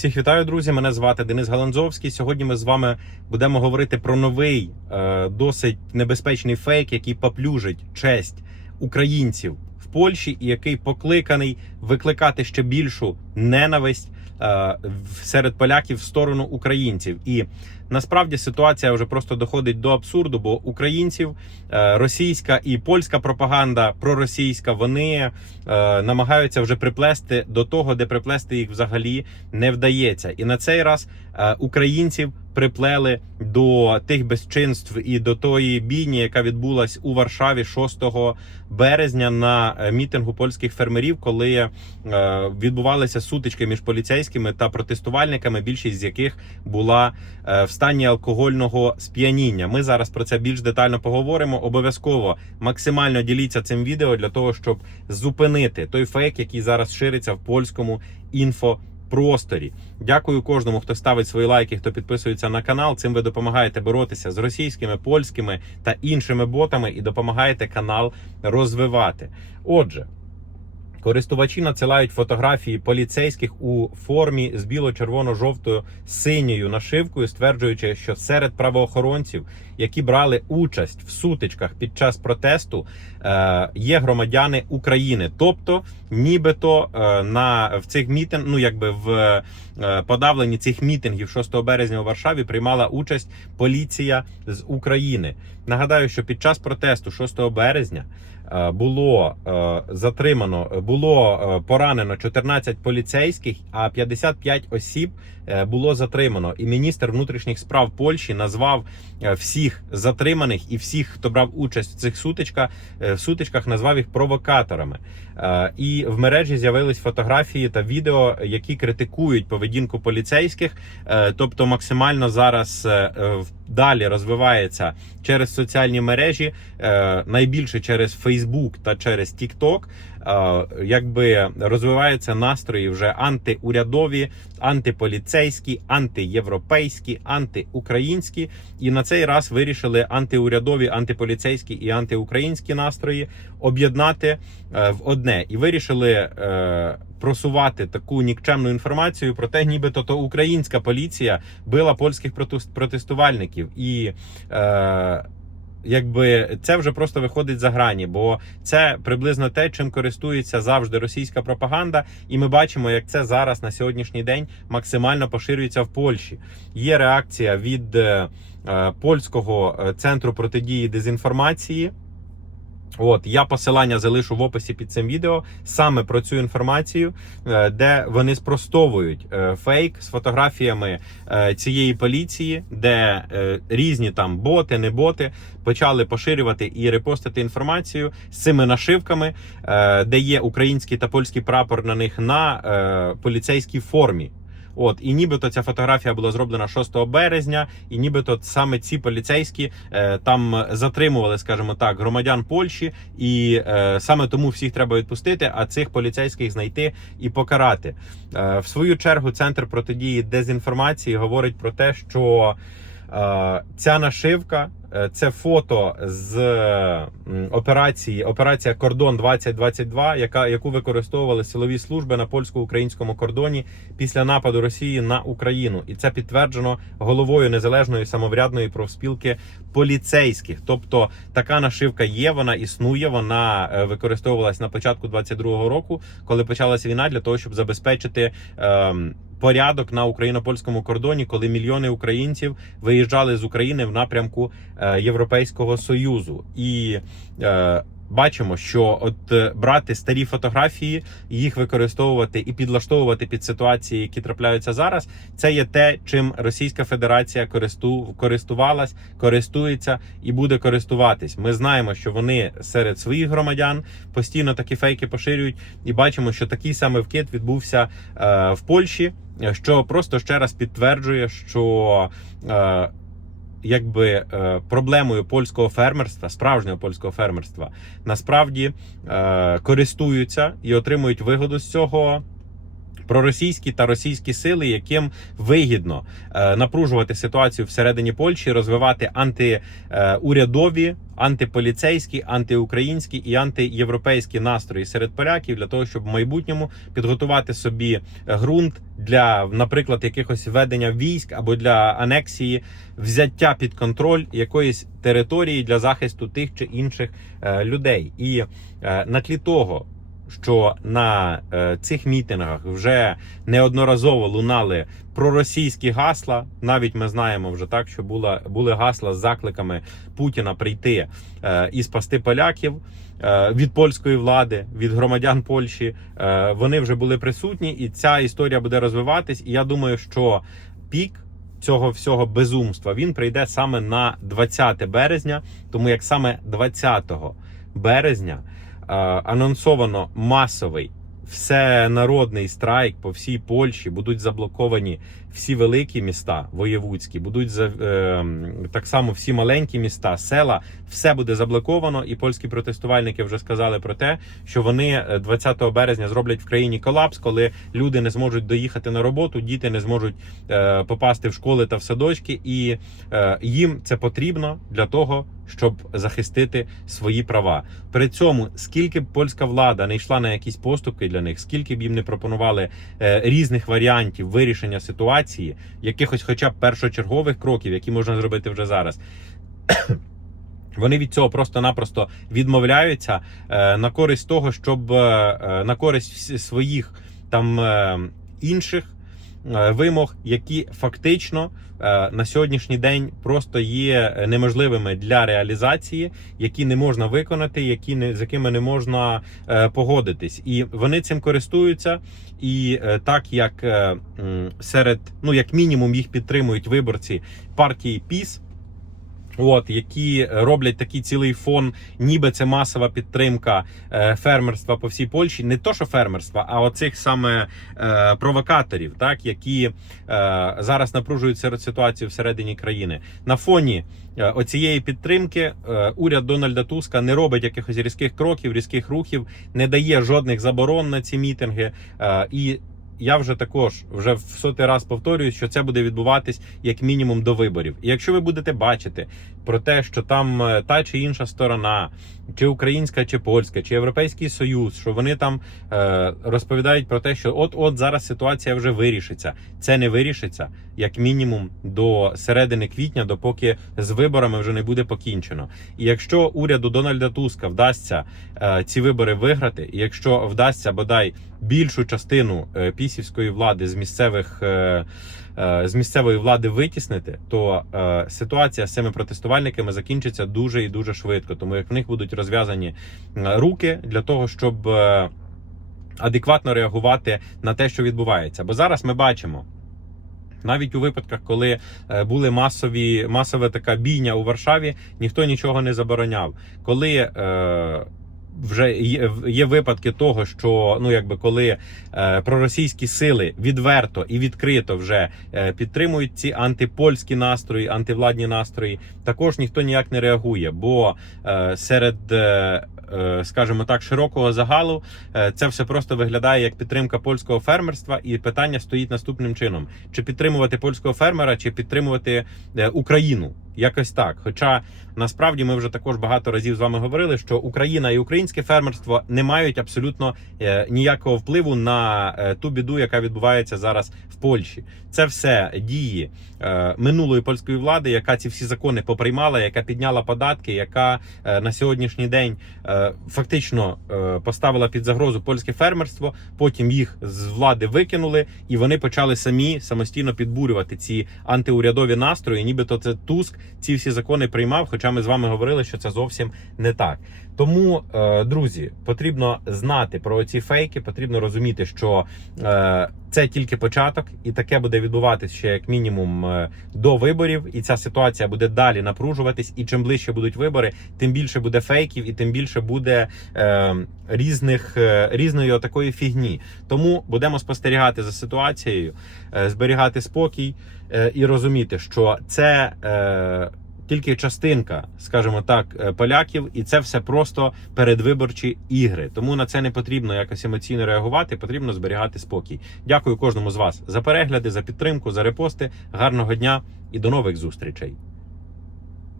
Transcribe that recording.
Всіх вітаю, друзі. Мене звати Денис Галанзовський. Сьогодні ми з вами будемо говорити про новий, е, досить небезпечний фейк, який поплюжить честь українців в Польщі, і який покликаний викликати ще більшу ненависть е, серед поляків в сторону українців. І насправді ситуація вже просто доходить до абсурду, бо українців е, російська і польська пропаганда проросійська вони е, намагаються вже приплести до того, де приплести їх взагалі не вдається. І на цей раз е, українців приплели до тих безчинств і до тої бійні, яка відбулась у Варшаві 6 березня на мітингу польських фермерів, коли відбувалися сутички між поліцейськими та протестувальниками, більшість з яких була в стані алкогольного сп'яніння. Ми зараз про це більш детально поговоримо. Обов'язково максимально діліться цим відео для того, щоб зупинити той фейк, який зараз шириться в польському інфопросторі. Дякую кожному, хто ставить свої лайки, хто підписується на канал. Цим ви допомагаєте боротися з російськими, польськими та іншими ботами і допомагаєте канал розвивати. Отже. Користувачі надсилають фотографії поліцейських у формі з біло-червоно-жовтою синьою нашивкою, стверджуючи, що серед правоохоронців, які брали участь в сутичках під час протесту, е, є громадяни України. Тобто, нібито е, на в цих мітинг, ну якби в е, подавленні цих мітингів 6 березня у Варшаві приймала участь поліція з України. Нагадаю, що під час протесту 6 березня. Е, було е, затримано, було е, поранено 14 поліцейських, а 55 осіб було затримано. І міністр внутрішніх справ Польщі назвав е, всіх затриманих і всіх, хто брав участь в цих сутичках, е, в сутичках, назвав їх провокаторами. Е, І в мережі з'явились фотографії та відео, які критикують поведінку поліцейських. Е, Тобто, максимально зараз е, е, далі розвивається через соціальні мережі, е, найбільше через Facebook та через е, якби розвиваються настрої вже антиурядові, антиполіцейські, антиєвропейські, антиукраїнські. І на цей раз вирішили антиурядові, антиполіцейські і антиукраїнські настрої об'єднати е, в одне і вирішили. е, Просувати таку нікчемну інформацію про те, нібито то українська поліція била польських протестувальників, і е, якби це вже просто виходить за грані, бо це приблизно те, чим користується завжди російська пропаганда, і ми бачимо, як це зараз на сьогоднішній день максимально поширюється в Польщі. Є реакція від е, е, польського е, центру протидії дезінформації. От я посилання залишу в описі під цим відео саме про цю інформацію, е, де вони спростовують е, фейк з фотографіями е, цієї поліції, де різні там боти, не боти почали поширювати і репостити інформацію з цими нашивками, де є український та польський прапор на них на поліцейській формі. От і нібито ця фотографія була зроблена 6 березня, і нібито саме ці поліцейські е, там затримували, скажімо так, громадян Польщі, і е, саме тому всіх треба відпустити, а цих поліцейських знайти і покарати. Е, в свою чергу, центр протидії дезінформації говорить про те, що ця нашивка. е, Це фото з операції операція Кордон 2022 яка яку використовували силові служби на польсько-українському кордоні після нападу Росії на Україну, і це підтверджено головою незалежної самоврядної профспілки поліцейських. Тобто така нашивка є, вона існує. Вона е, використовувалась на початку 22-го року, коли почалася війна, для того, щоб забезпечити. ем, Порядок на україно-польському кордоні, коли мільйони українців виїжджали з України в напрямку е, Європейського союзу, і е, бачимо, що от е, брати старі фотографії, їх використовувати і підлаштовувати під ситуації, які трапляються зараз, це є те, чим Російська Федерація користу, користувалась, користується і буде користуватись. Ми знаємо, що вони серед своїх громадян постійно такі фейки поширюють, і бачимо, що такий саме вкид відбувся е, в Польщі, що просто ще раз підтверджує, що. Е, Якби е, проблемою польського фермерства, справжнього польського фермерства, насправді е, користуються і отримують вигоду з цього проросійські та російські сили, яким вигідно е, напружувати ситуацію всередині Польщі, розвивати антиурядові, антиполіцейські, антиукраїнські і антиєвропейські настрої серед поляків для того, щоб в майбутньому підготувати собі ґрунт для, наприклад, якихось ведення військ або для анексії, взяття під контроль якоїсь території для захисту тих чи інших е, людей. І е, на тлі того, що на е, цих мітингах вже неодноразово лунали проросійські гасла. Навіть ми знаємо вже так, що була були гасла з закликами Путіна прийти е, і спасти поляків. е, Від польської влади, від громадян Польщі вони вже були присутні, і ця історія буде розвиватись. І я думаю, що пік цього всього безумства він прийде саме на 20 березня, тому як саме 20 березня анонсовано масовий всенародний страйк по всій Польщі. Будуть заблоковані всі великі міста воєвудські, будуть за е, так само всі маленькі міста, села. Все буде заблоковано, і польські протестувальники вже сказали про те, що вони е, 20 березня зроблять в країні колапс, коли люди не зможуть доїхати на роботу, діти не зможуть е, попасти в школи та в садочки, і е, їм це потрібно для того, щоб захистити свої права. При цьому, скільки б польська влада не йшла на якісь поступки для них, скільки б їм не пропонували е, різних варіантів вирішення ситуації, якихось, хоча б першочергових кроків, які можна зробити вже зараз. Вони від цього просто-напросто відмовляються е, на користь того, щоб е, е, на користь своїх там інших вимог, які фактично е, на сьогоднішній день просто є неможливими для реалізації, які не можна виконати, які не з якими не можна е, погодитись, і вони цим користуються. І е, так як е, серед ну як мінімум їх підтримують виборці партії ПІС. От які роблять такий цілий фон, ніби це масова підтримка е, фермерства по всій Польщі. Не то, що фермерства, а оцих саме е, провокаторів, так які е, зараз напружують серед ситуацію всередині країни. На фоні е, оцієї підтримки е, уряд Дональда Туска не робить якихось різких кроків, різких рухів, не дає жодних заборон на ці мітинги. Е, і я вже також вже в сотий раз повторюю, що це буде відбуватись як мінімум до виборів. І якщо ви будете бачити про те, що там е, та чи інша сторона, чи українська, чи польська, чи європейський союз, що вони там е, розповідають про те, що от от зараз ситуація вже вирішиться. Це не вирішиться як мінімум до середини квітня, допоки з виборами вже не буде покінчено. І якщо уряду Дональда Туска вдасться е, ці вибори виграти, і якщо вдасться бодай більшу частину е, пісівської влади з місцевих. е, е, З місцевої влади витіснити, то е, ситуація з цими протестувальниками закінчиться дуже і дуже швидко, тому як в них будуть розв'язані руки для того, щоб адекватно реагувати на те, що відбувається. Бо зараз ми бачимо. Навіть у випадках, коли були масові масова така бійня у Варшаві, ніхто нічого не забороняв. Коли вже є, є випадки того, що ну якби коли е, проросійські сили відверто і відкрито вже е, підтримують ці антипольські настрої, антивладні настрої, також ніхто ніяк не реагує. Бо е, серед, е, е, скажімо так, широкого загалу е, це все просто виглядає як підтримка польського фермерства, і питання стоїть наступним чином: чи підтримувати польського фермера, чи підтримувати е, Україну. Якось так. Хоча насправді ми вже також багато разів з вами говорили, що Україна і українське фермерство не мають абсолютно е, ніякого впливу на е, ту біду, яка відбувається зараз в Польщі. Це все дії е, минулої польської влади, яка ці всі закони поприймала, яка підняла податки, яка на сьогоднішній день фактично поставила під загрозу польське фермерство. Потім їх з влади викинули, і вони почали самі самостійно підбурювати ці антиурядові настрої, нібито це Туск ці всі закони приймав. Хоча ми з вами говорили, що це зовсім не так. Тому, е, друзі, потрібно знати про ці фейки. Потрібно розуміти, що е, це тільки початок, і таке буде відбуватися ще як мінімум е, до виборів. І ця ситуація буде далі напружуватись. І чим ближче будуть вибори, тим більше буде фейків, і тим більше буде е, різних е, різної такої фігні. Тому будемо спостерігати за ситуацією, е, зберігати спокій е, і розуміти, що це. Е, тільки частинка, скажімо так, е, поляків, і це все просто передвиборчі ігри. Тому на це не потрібно якось емоційно реагувати, потрібно зберігати спокій. Дякую кожному з вас за перегляди, за підтримку, за репости. Гарного дня і до нових зустрічей.